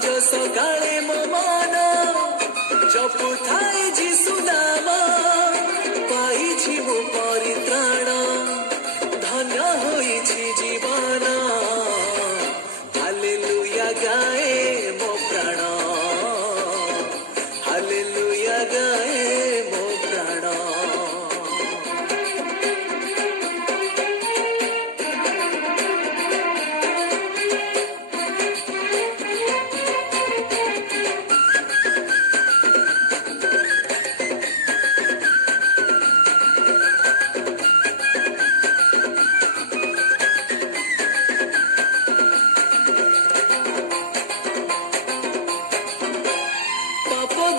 ସକାଳେ ମୋ ମନ ଜପୁଥାଏ ଯୀଶୁ ନାମ ପାଇଛି ମୁଁ ପରିତ୍ରାଣ ଧନ୍ୟ ହୋଇଛି ଜୀବନ ହାଲେଲୁୟା ଗାଏ ମୋ ପ୍ରାଣ ହାଲେଲୁୟା ଗାଏ ମୋ ପ୍ରାଣ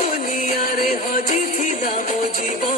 दुनिया रे हजी थी ना मो जीवन।